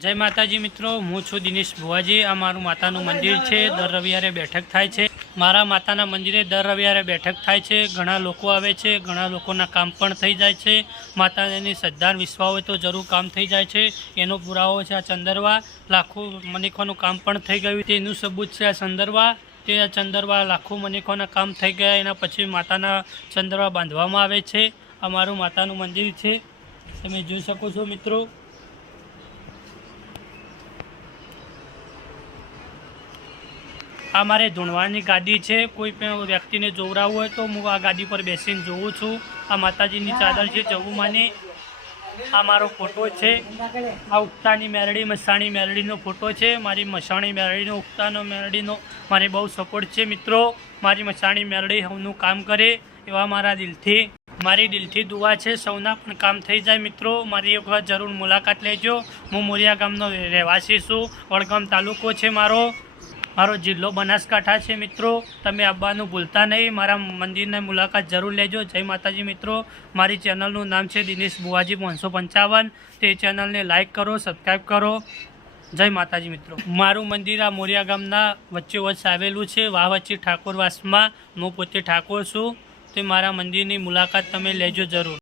जय माताजी मित्रों, हूँ छू दिनेश बुआजी। आ मारू मातानु मंदिर है। दर रविवारे बैठक थाय छे। मारा माताना मंदिरे दर रविवारे बैठक थाय छे। घणा लोको आवे छे, घणा लोकोना काम पण थई जाय छे। माताजीनी श्रद्धा विश्वास होय तो जरूर काम थई जाय छे। एनो पुरावो छे आ चंदरवा। लाखों मनिकोनुं काम पण थई गयुं तेनुं सबूत छे आ चंदरवा। ते आ चंदरवा लाखों मनिकोना काम थई गया। एना पछी माताना चंदरवा बांधवामां आवे छे। आ मारुं मातानुं मंदिर छे, तमे जोई शको छो मित्रों। आ मारे धूणवानी गादी है। कोई पण व्यक्ति ने जोवरावुं होय तो हूँ आ गादी पर बेसीने जोऊं छूं। आ माताजीनी चादर है जवुमानी। आ मारो फोटो है। आ उगतानी मेरड़ी मसाणी मेरड़ीनो फोटो है। मारी मसाणी मेरड़ीनो उगतानो मेरड़ीनो मारे बहु सपोर्ट है मित्रों। मारी मसाणी मेरड़ी हवनुं काम करे एवा मारा दिलथी मारी दिलथी दुआ है। सौना पण काम थई जाय मित्रों। मारी एक वखत जरूर मुलाकात लेजो। हूँ मोरिया गामनो रहेवासी छूं। वडगाम तालुको है मारो जिल्लो बनासकांठा है मित्रों। तमे आववानुं भूलता नहीं। मारा मंदिरनी मुलाकात जरूर लेजो। जय माताजी मित्रों। मारी चेनलनुं नाम है दिनेश बुआजी 555। ते चेनल ने लाइक करो, सब्सक्राइब करो। जय माताजी मित्रों। मारू मंदिर आ मोरिया गामना वच्चोवच्च आवेलुं छे। वाहवच्ची ठाकोरवासमां। हूँ पोते ठाकोर छूं। ते मारा मंदिरनी मुलाकात तमे लेजो जरूर।